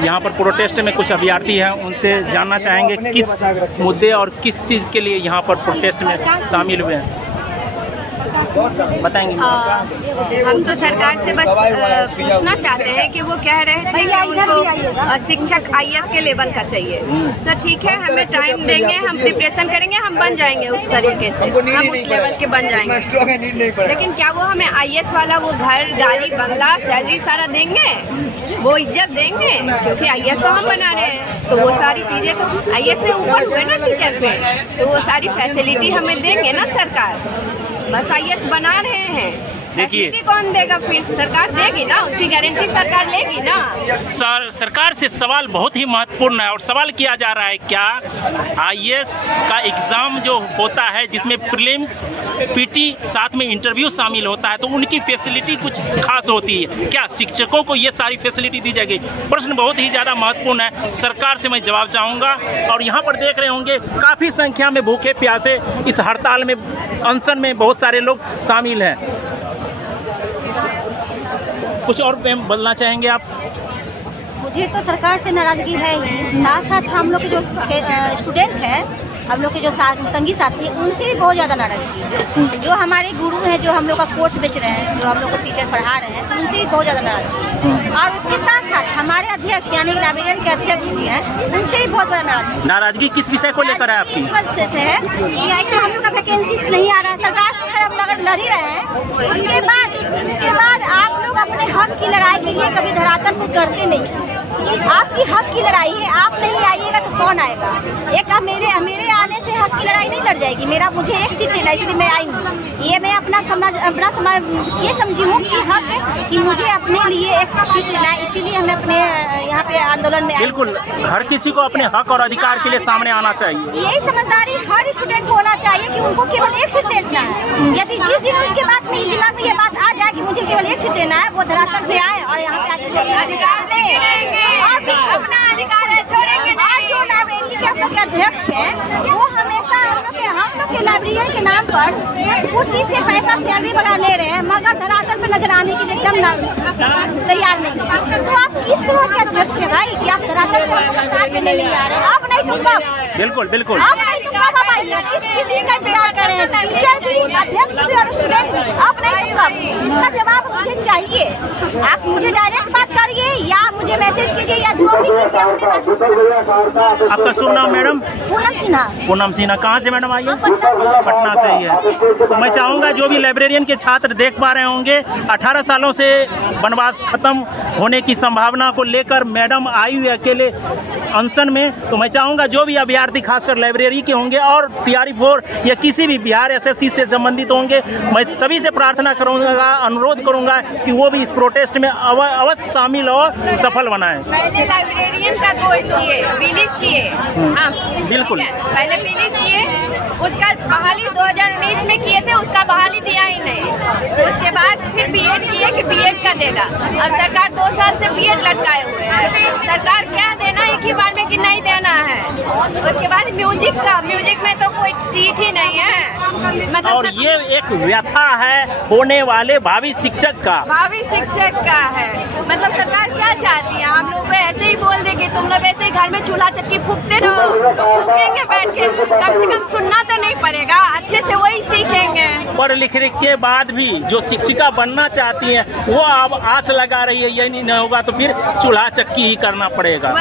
यहाँ पर प्रोटेस्ट में कुछ अभ्यर्थी हैं, उनसे जानना चाहेंगे किस मुद्दे और किस चीज़ के लिए यहाँ पर प्रोटेस्ट में शामिल हुए हैं, बताएंगे। हम तो सरकार से बस पूछना चाहते हैं कि वो कह रहे थे कि उनको शिक्षक IAS के लेवल का चाहिए, तो ठीक है, हमें टाइम देंगे, हम प्रिपरेशन करेंगे, हम बन जाएंगे उस तरीके से, हम उस लेवल के बन जाएंगे। लेकिन क्या वो हमें IAS वाला वो घर, गाड़ी, बंगला, सैलरी सारा देंगे, वो इज्जत देंगे? क्योंकि IAS तो हम बना रहे हैं, तो वो सारी चीज़ें तो IAS से ऊपर हुए ना टीचर पे, तो वो सारी फैसिलिटी हमें देंगे ना सरकार। बस IAS बना रहे हैं, देखिए कौन देगा? फिर सरकार देगी ना, उसकी गारंटी सरकार लेगी ना। सरकार से सवाल बहुत ही महत्वपूर्ण है और सवाल किया जा रहा है क्या IAS का एग्ज़ाम जो होता है जिसमें प्रीलिम्स, PT साथ में इंटरव्यू शामिल होता है, तो उनकी फैसिलिटी कुछ खास होती है क्या? शिक्षकों को ये सारी फैसिलिटी दी जाएगी? प्रश्न बहुत ही ज़्यादा महत्वपूर्ण है, सरकार से मैं जवाब चाहूँगा। और यहाँ पर देख रहे होंगे काफ़ी संख्या में भूखे प्यासे इस हड़ताल में, अनशन में बहुत सारे लोग शामिल हैं। कुछ और बोलना चाहेंगे आप? मुझे तो सरकार से नाराज़गी है ही, साथ साथ हम लोग के जो स्टूडेंट हैं, हम लोग के जो संगी साथी हैं, उनसे भी बहुत ज़्यादा नाराज़गी है। जो हमारे गुरु हैं, जो हम लोग का कोर्स बेच रहे हैं, जो हम लोग को टीचर पढ़ा रहे हैं, उनसे भी बहुत ज़्यादा नाराज़गी है। और उसके साथ साथ हमारे अध्यक्ष यानी लाइब्रेरियन के अध्यक्ष भी हैं, उनसे भी बहुत बड़ा नाराज़गी। नाराज़गी किस विषय को लेकर है आपकी? इस वजह से है कि हम लोग का वैकेंसी नहीं आ रहा है, सरकार से खैर हम लोग लड़ ही रहे हैं। उसके बाद आप लोग अपने हक की लड़ाई के लिए कभी धरातल को करते नहीं। आपकी हक की लड़ाई है, आप नहीं आइएगा तो कौन आएगा? एक मेरे आने से हक की लड़ाई नहीं लड़ जाएगी। मुझे एक सीट लेना है, इसलिए मैं आई हूँ। ये मैं अपना समय ये समझी हूँ कि हक है कि मुझे अपने लिए एक सीट लेना है, इसीलिए हमें अपने यहाँ पे आंदोलन में। बिल्कुल, हर किसी को अपने हक और अधिकार के लिए सामने आना चाहिए। यही समझदारी हर स्टूडेंट को होना चाहिए कि उनको केवल एक सीट लेना है। यदि जिस दिन उनके बात में दिमाग में ये बात आ जाए कि मुझे केवल एक सीट लेना है, वो धरातल पे आए और यहाँ पे आके अधिकार लेंगे और अपना अधिकार है छोड़ेंगे। आज जो लाइब्रेरी के हम लोग के अध्यक्ष हैं, वो हमेशा हम लोग के लाइब्रेरियन के नाम पर कुर्सी से पैसा सैलरी बना ले रहे हैं, मगर धरातल पे नजर आने के लिए एकदम तैयार नहीं है। तो आप किस तरह के अध्यक्ष हैं भाई कि आप धरातल पर साथ देने नहीं आ रहे? अब नहीं तो कब? बिल्कुल बिल्कुल, अब नहीं तो कब आप आइए? किस चीज का इंतजार कर रहे हैं? टीचर भी, अध्यक्ष भी और स्टूडेंट भी। अब नहीं तो कब? इसका जवाब मुझे चाहिए। आप मुझे डायरेक्ट बात करिए या मुझे मैसेज कीजिए या जो भी कीजिए। आपका शुभ नाम मैडम? पूनम सिन्हा। पूनम सिन्हा, कहाँ से मैडम आई है? पटना से ही है। मैं चाहूँगा जो भी लाइब्रेरियन के छात्र देख पा रहे होंगे, 18 सालों से वनवास खत्म होने की संभावना को लेकर मैडम आई हुई अकेले अनशन में। तो मैं चाहूँगा जो भी अभ्यर्थी खासकर लाइब्रेरी के होंगे और TRE-4 या किसी भी बिहार SSC से संबंधित होंगे, मैं सभी से प्रार्थना करूँगा, अनुरोध करूँगा कि वो भी इस प्रोटेस्ट में अवश्य शामिल और सफल बनाएं। पहले लाइब्रेरियन का कोर्स किए, बिलिस किए। हाँ बिल्कुल, पहले बिलिस किए, उसका बहाली 2019 में किए थे, उसका बहाली दिया ही नहीं। उसके बाद फिर BEd किए कि BEd का देगा। अब सरकार 2 साल से BEd लटकाए हुए है। सरकार क्या देना एक ही बार में कि नहीं देना है। उसके बाद म्यूजिक में तो कोई सीट ही नहीं है। मतलब और ये एक व्यथा है होने वाले भावी शिक्षक का है। मतलब सरकार क्या चाहती है? हम लोग को ऐसे ही बोल देगी, तुम लोग ऐसे ही घर में चूल्हा चक्की फूकते रहो, तो फूकेंगे बैठ के, कम से कम सुनना तो नहीं पड़ेगा, अच्छे से वही सीखेंगे। पढ़ लिख के बाद भी जो शिक्षिका बनना चाहती हैं, वो अब आस लगा रही है यही नहीं होगा तो फिर चूल्हा चक्की ही करना पड़ेगा।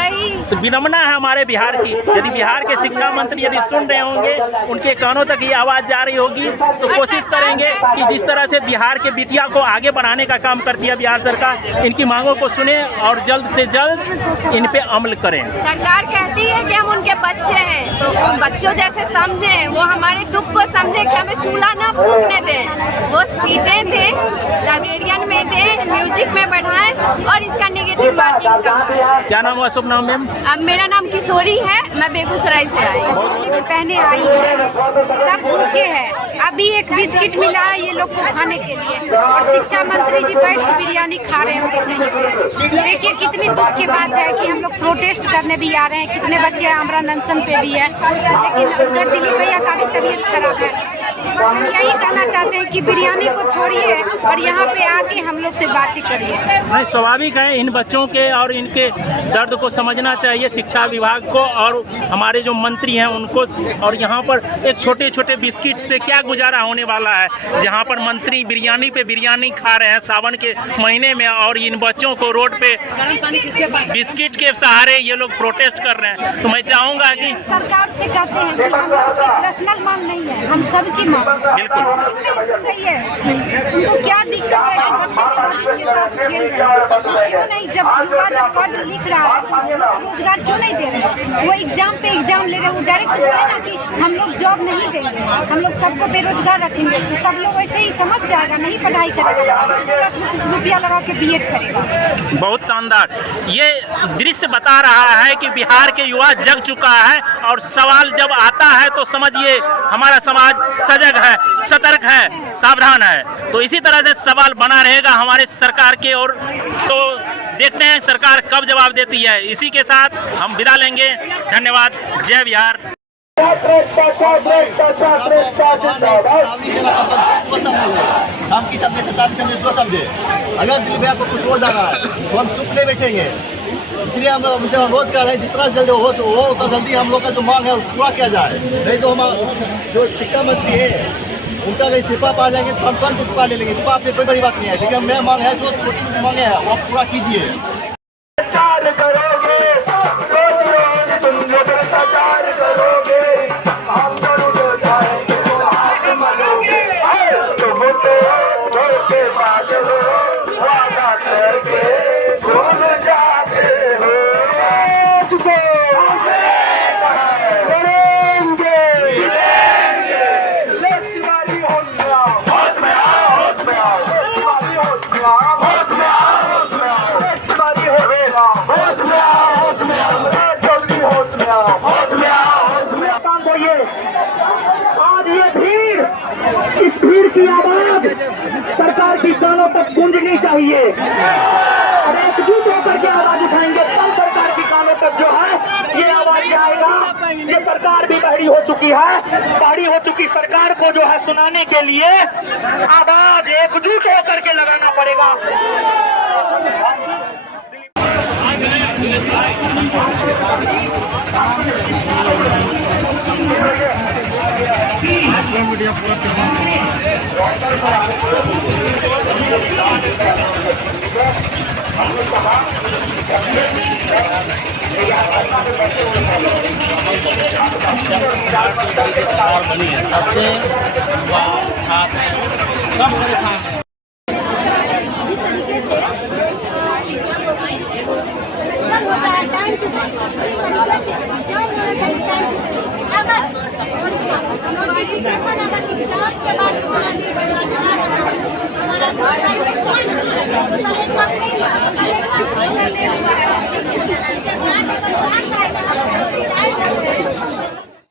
तो विनम्रता है हमारे बिहार की। यदि बिहार के शिक्षा मंत्री यदि सुन रहे होंगे, उनके कानों तक ये आवाज़ जा रही होगी, तो कोशिश करेंगे कि जिस तरह से बिहार के बिटिया को आगे बढ़ाने का काम करती है बिहार सरकार, इनकी मांगों को सुने और जल्द से जल्द इन पे अमल करें। सरकार कहती है कि हम उनके बच्चे हैं, तो उन बच्चों जैसे समझें, वो हमारे दुख को समझे कि हमें चूल्हा ना फूकने दें। वो सीटें थे लाइब्रेरियन में दें, म्यूजिक में बढ़ाएं और इसका नेगेटिव मार्किंग कम। क्या नाम हुआ? शुभ नाम मैम? अब मेरा नाम किशोरी है, मैं बेगूसराय से आई हूँ। पहने आई है, सब भूखे हैं। अभी एक बिस्किट मिला है ये लोग को खाने के लिए, और शिक्षा मंत्री जी बैठ के बिरयानी खा रहे होंगे कहीं पे। देखिए कितनी दुख की बात है कि हम लोग प्रोटेस्ट करने भी आ रहे हैं, कितने बच्चे आमरण अनशन पे भी है, लेकिन उधर दिलीप भैया का भी तबीयत खराब है। बस हम यही कहना चाहते हैं कि बिरयानी को छोड़िए और यहाँ पे आके हम लोग से बातें करिए। नहीं, स्वाभाविक है, इन बच्चों के और इनके दर्द को समझना चाहिए शिक्षा विभाग को और हमारे जो मंत्री हैं उनको। और यहाँ पर एक छोटे छोटे बिस्किट से क्या गुजारा होने वाला है, जहाँ पर मंत्री बिरयानी पे बिरयानी खा रहे हैं सावन के महीने में, और इन बच्चों को रोड पे बिस्किट के सहारे ये लोग प्रोटेस्ट कर रहे हैं। तो मैं चाहूँगा कि सरकार से कहते हैं कि हम लोग की पर्सनल मांग नहीं है, हम सबकी मांग। बिल्कुल तो क्या दिक्कत है कि बच्चे पुलिस के साथ खेल रहे हैं? क्यों नहीं, जब युवा जब पढ़ लिख रहा है तो रोजगार क्यों नहीं दे रहे हैं? वो एग्जाम पे एग्जाम ले रहे हैं, वो डायरेक्ट बोले ना कि हम लोग जॉब नहीं देंगे, हम लोग सबको बेरोजगार रखेंगे, तो सब लोग वैसे ही समझ जाएगा, नहीं पढ़ाई करेगा, रुपया लगा के बीएड करेगा। बहुत शानदार ये दृश्य बता रहा है कि बिहार के युवा जग चुका है, और सवाल जब आता है तो समझिए हमारा समाज सजग है, सतर्क है, सावधान है। तो इसी तरह से सवाल बना रहेगा हमारे सरकार के ओर। तो देखते हैं सरकार कब जवाब देती है। इसी के साथ हम विदा लेंगे। धन्यवाद। जय बिहार। हम की सबने 27 जो समझे, अगर दिलीप भैया को कुछ हो जा रहा है तो हम चुप नहीं बैठेंगे। इसलिए हम उनसे अनुरोध कर रहे हैं जितना जल्दी हो उतना जल्दी हम लोग का जो मांग है पूरा किया जाए। नहीं तो हम जो शिक्षा मंत्री है उनका अगर इस्तीफा पा जाएंगे तो हम तुरंत इस्तीफा ले लेंगे। इस्तीफा आपसे कोई बड़ी बात नहीं है, लेकिन मेरा मांग है जो छोटी छोटी मांगे हैं वो आप पूरा कीजिए। आज ये भीड़, इस भीड़ की आवाज सरकार की कानों तक गूंजनी चाहिए। और एकजुट होकर के आवाज उठाएंगे तब सरकार की कानों तक जो है ये आवाज जाएगा। ये सरकार भी बहरी हो चुकी है, बहरी हो चुकी सरकार को जो है सुनाने के लिए आवाज एकजुट होकर के लगाना पड़ेगा। मीडिया पूरा होता है टाइम टू टाइम